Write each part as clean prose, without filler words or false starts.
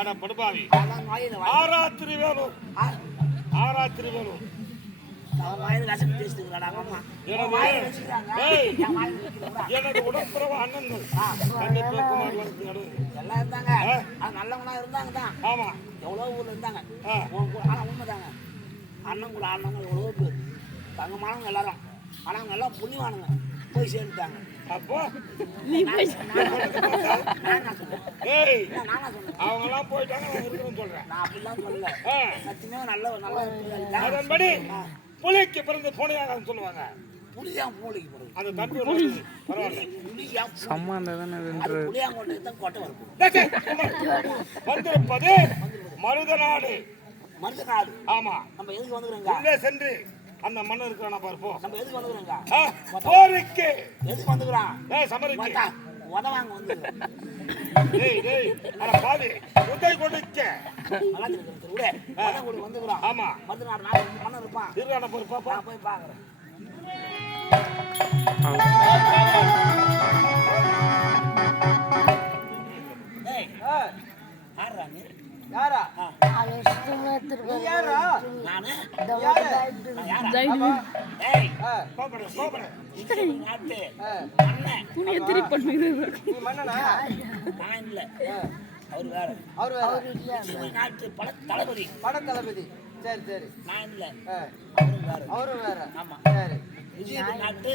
அட படுபாவி ஆராத்திரி வேணும் எனக்கு உடற்புறவு அண்ணன்கள் எல்லாம் இருந்தாங்க. நல்லவங்களா இருந்தாங்க தான். ஆமா, எவ்வளவு ஊர்ல இருந்தாங்க. ஆனா உண்மைதாங்க, அண்ணன் கூட ஆனவங்க எவ்வளவு பேர் தங்கமானவங்க எல்லாரும். ஆனா அவங்க எல்லாம் புண்ணியவானுங்க, போய் சேர்ந்துட்டாங்க. அப்போ நானா சொன்னேன் அவங்க எல்லாம் போயிட்டாங்க, நான் இருக்குன்னு சொல்றேன். நான் அப்படிலாம் சொல்லல. சத்தியமே நல்ல அதன்படி புலிக்கு பிறந்து பூனையாக சொல்லுவாங்க. புளியா மூளைக்கு போறது அந்த தம்பி பரவாயில்ல, புளியா சம்மாந்ததானே புளியாங்கோட்டை தான் கொட்டை வரும். வந்திருப்பது மருதநாடு. மருதநாடு. ஆமா, நம்ம எதுக்கு வந்துக்கிறோங்க? உள்ளே சென்று அந்த மண்ணு இருக்கிறான பார்ப்போம். நம்ம எதுக்கு வந்துக்கிறோங்க? போருக்கு. எதுக்கு வந்துக்கிறான்? சமரிக்க உதவாங்க வந்து பாதி உதை கொடுக்க வந்துக்கிறான். ஆமா, மருதநாடு நாடு மண்ணு இருப்பான். இருக்கான பொறுப்பா போய் பாக்குறேன். யாரா யாரா நானு துணியை திருப்பி பண்ணுறது மன்னனா நான் இல்ல, அவர் வேற. நாட்டு படத்தளபதி. படத்தளபதி. சரி சரி. நான் இல்ல, அவரும் வேற. ஆமா, சரி. விஜய் நாட்டு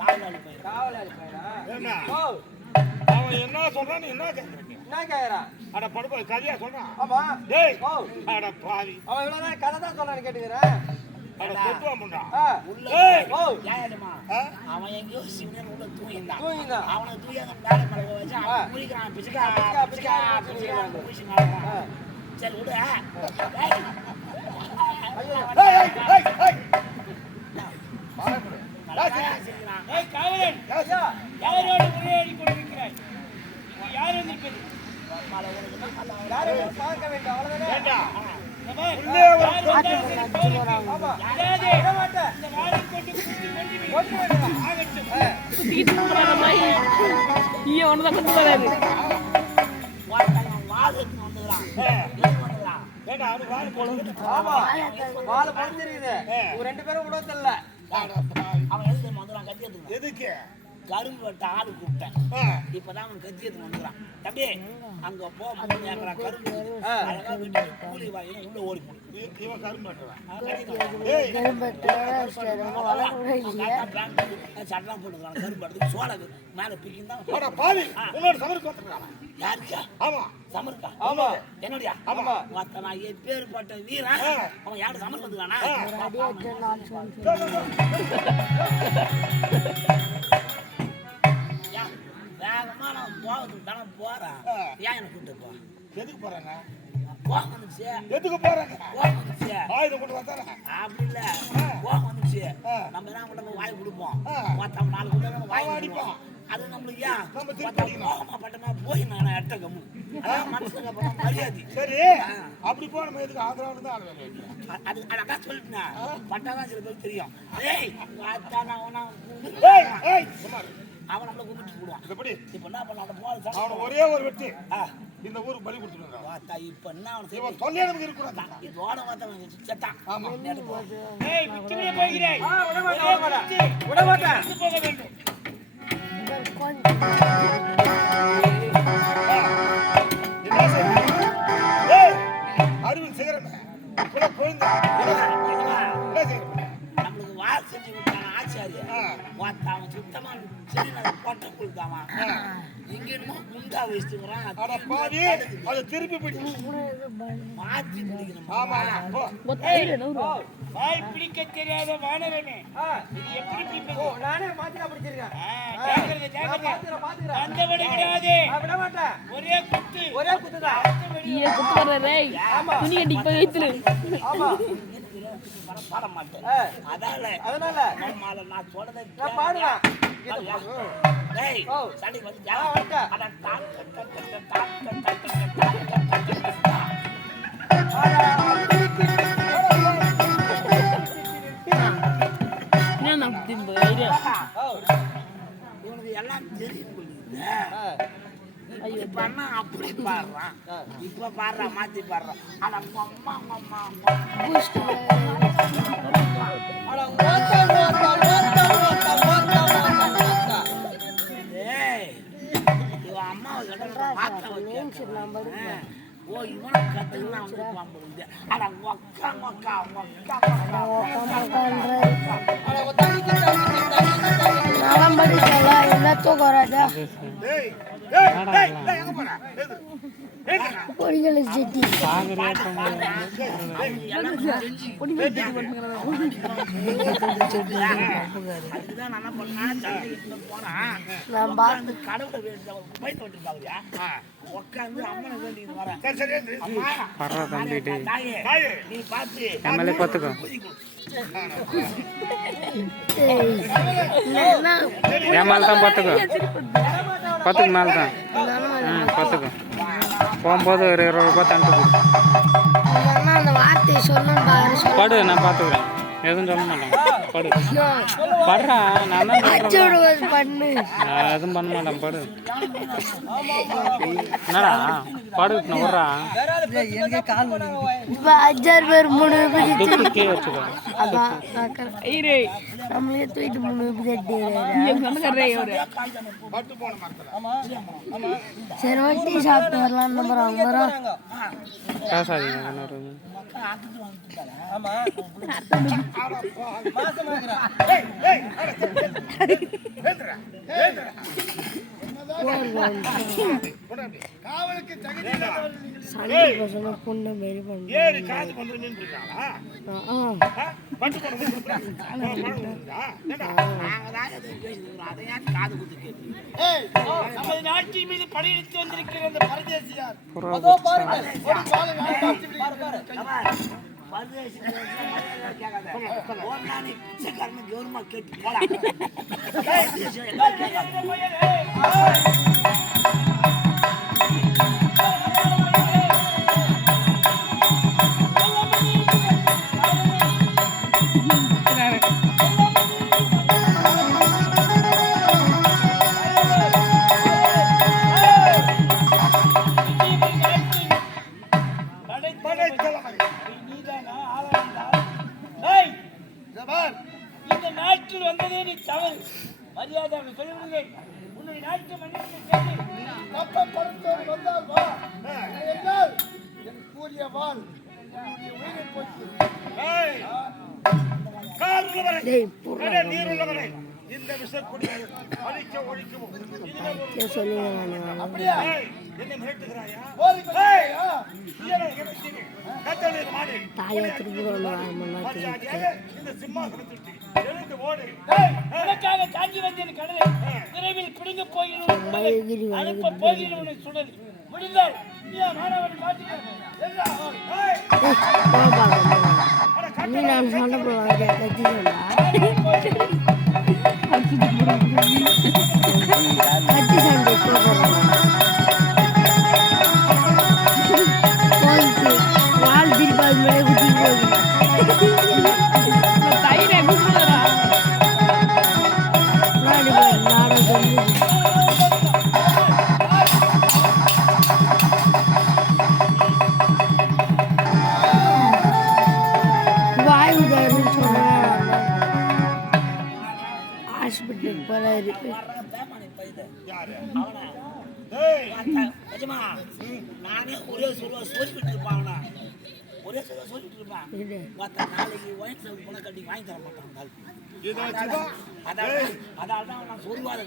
காவலாளி பையன். காவலாளி பையனா? அவன் என்ன சொல்றான்னு என்ன கேக்குறீங்க? என்ன கேக்குறான்? அட படுப்பா, கதையா சொல்றான். ஆமா. டேய், அட பாவி, அவன் இவ்வளவு நேரம் கதை தான் சொன்னான்னு கேட்டுக்கிறேன். அட கொட்டுவான் முண்டா. உள்ள ஏமா அவன் எங்கேயோ சிவனன் உள்ள தூங்கிட்டான். அவனை தூயாத மேல மலை வச்சு அவன் குளிக்கிறான். பிச்சுக்கா சரி விடு. யாரோடு உரையாடி கொண்டிருக்கிறாய்? யார் வந்திருப்பது? பார்க்க வேண்டும் அவ்வளவுதானே. ரெண்டு பேரும் விடத்தில்ல. அவன் எதுக்கு வந்துடுறான்? கத்தி எடுத்துக்கலாம். எதுக்கு? கரும்பு வெட்ட ஆளு கூப்பிட்டேன். இப்பதான் அவன் கத்தி எடுத்து வந்துடுறான். தம்பி அங்க போ, கரும்பு அழகா வீட்டு கூலி வாங்கி உள்ள ஓடி போடு. இவன் கரும்பு வெட்டுறான். சட்டெல்லாம் போட்டுக்கிறான். கரும்பு எடுத்து சோழ மேல பிக்கிந்தான் பாவி உன்னோட சமருக்கு வந்துருக்கான். யாருக்கா? ஆமா, சமருக்கா? ஆமா. என்னடியா? ஆமா. நான் எப்பேற்பட்ட வீரன், அவன் யாரு சமருக்கு வந்துருக்கானா? வேகமா நான் போகிறதுக்கு தானே போறேன். ஏன் எனக்கு கூப்பிட்டு போ? எதுக்கு போறாங்க? கோவம் வந்துச்சு. எதுக்கு போறாங்க? கோவம் வந்துச்சு. ஆயுதம் கொண்டு வந்தாரா? அப்படி இல்ல, கோவம் வந்துச்சு. நம்ம என்ன பண்ண வாய் கொடுப்போம், மொத்தம் 4 கூட நம்ம வாய் அடிப்போம். அது நம்மளுக்கு ஏன் கோவமா பட்டமா போய் நான் எட்ட கம்மு அதான் மனசுக்கு அப்புறம் மரியாதை. சரி, அப்படி போ. நம்ம எதுக்கு ஆதரவு தான் அது அதான் சொல்லிட்டேன். பட்டாதான் சில பேருக்கு தெரியும். ஏய் அவன் நம்மள கூப்பிட்டு போடுவான். எப்படி? இப்ப என்ன பண்ண போது அவனை ஒரே ஒரு வெட்டி இந்த ஊருக்கு பலி கொடுத்துருக்கான். வாத்தா இப்ப என்ன அவன் இவன் தொல்லையா நமக்கு இருக்கக்கூடாது. இதோட வாத்தா செத்தான். ஆமா. ஏய் விட்டுமே போகிறேன். விட மாட்டேன். போக வேண்டும். அறிவில் செய்கிறேன் கூட குழந்தை நம்மளுக்கு வாழ் செஞ்சு விட்டான் ஆச்சாரிய. வாத்தா அவன் சுத்தமா சரி நான் போட்ட கொடுத்தாமா இங்க என்னமோ குண்டா வச்சுக்கிறான். அதை திருப்பி பிடி மாத்தி பிடிக்கணும். ஆமா, வாய் பிடிக்க தெரியாத வானரமே, இது எப்படி பிடிப்பது? நானே மாத்திரா பிடிச்சிருக்கேன். ஜாக்கிரதை ஜாக்கிரதை. பாத்துக்கிறேன். அந்த வழி விடாதே. விட மாட்டேன். ஒரே குத்து. ஒரே குத்துதான். துணி கட்டி போய் வைத்துரு. ஆமா. பாட மாட்டேன். அதனால நான் சொல்றதை நான் பாடுவேன். டேய் சண்டைக்கு வந்து இவனுக்கு எல்லாம் தெரியும். இப்ப அண்ணா அப்படி பாடுறான். இப்ப பாடுறா மாத்தி பாடுறா ஆனா உங்க அம்மா ஏய் இவன் அம்மாவை கிட்ட மாத்த வைக்க ஓ இவனை கத்துக்கலாம் வந்து பாம்பு ஆனா ஒக்கா ஒக்கா ஒக்கா நாலாம் படிக்கல என்ன தூக்கம் ராஜா பொடிகளை செட்டி நான் பார்த்து கடவுளை பைத்த விட்டுருக்காங்க உட்காந்து அம்மனை வேண்டிட்டு வரேன் நீ பார்த்து பார்த்துக்கோ என் மேலே தான் பார்த்துக்கோ மேலே தான் பார்த்துக்கோ போகும்போது ஒரு 20 ரூபாய் தந்துட்டு அந்த வார்த்தையை சொல்லணும் பாரு படு நான் பார்த்துக்கிறேன் எதுவும் சொல்ல மாட்டேன் படு படுறா நான் தான் பண்ணு எதுவும் பண்ண மாட்டேன் படு என்னடா படு விட்றா இப்ப 5000 பேர் 3 கீழே வச்சுக்கோ நம்மளே தூக்கிட்டு 3 சரி வட்டி சாப்பிட்டு வரலாம் நம்புறோம் பேசாதீங்க சண்டை பசங்க பொண்ணு மாரி ஏறி காது கொண்டு நின்றுட்டாளா பட்டு நமது நாட்டின் மீது படையெடுத்து வந்திருக்கிற அந்த பரதேசியார் இந்த நாட்டில் வந்ததே நீ தவறு மரியாதை சொல்லுங்கள் உன்னுடைய நாட்டு மன்னிப்பு வந்தால் வா என் கூறிய வாழ் உயிரை போச்சு நீருள்ளவரை இந்த விஷக்குடியை அழிக்க ஒழிக்கவும் என்ன மிரட்டுகிறாயா தாயா திருப்பூர் இந்த சிம்மாசனத்திற்கு எழுந்து ஓடு உனக்காக தாங்கி வந்தேன் கடலை விரைவில் பிடுங்க போகிறோம் அனுப்ப போகிறோம் சுடல் முடிந்தால் மாணவன் மாற்றினார் நீ நான் சண்டை போடுவாங்க கட்சி சண்டை வாழ் திருப்பாது மேலே குத்தி போகுது ஹாஸ்பிட்டலுக்கு போறாரு நானே ஒரே சொல்லிட்டு இருப்பாங்க ஒரே சொல்லிட்டு இருப்பான் நாளைக்கு ஒயின் சாப்பிட்டு போனா கட்டி வாங்கி தர மாட்டாங்க அதான் நான் சொல்லுவாரு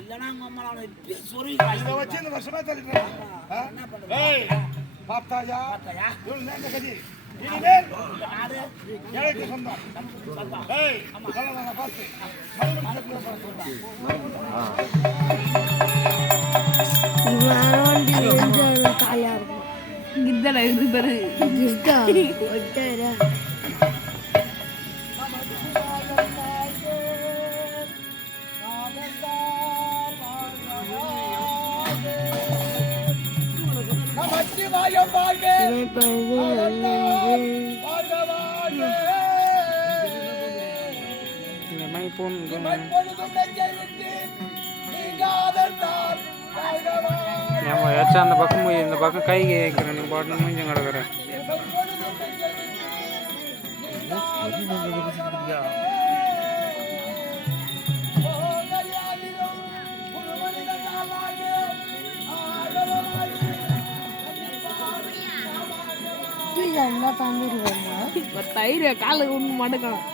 இல்லைன்னா அவங்க அம்மா அவனை சொல்லி வருஷமா தள்ளிட்டு என்ன பண்றது பார்த்தாயா கதி இனிமேல் எனக்கு சொந்தம் பார்த்து காயா இருக்கும் கித்தல இது பேரு கிஸ்தா ஒட்டாரா போன் ஏமா ஏச்சா அந்த பக்கம் போய் இந்த பக்கம் கை கேட்குறேன் நீ பாட்டு மூஞ்சும் கிடக்குறேன் என்ன தந்துருக்கோம்மா தயிர் காலை ஒன்று மடக்கணும்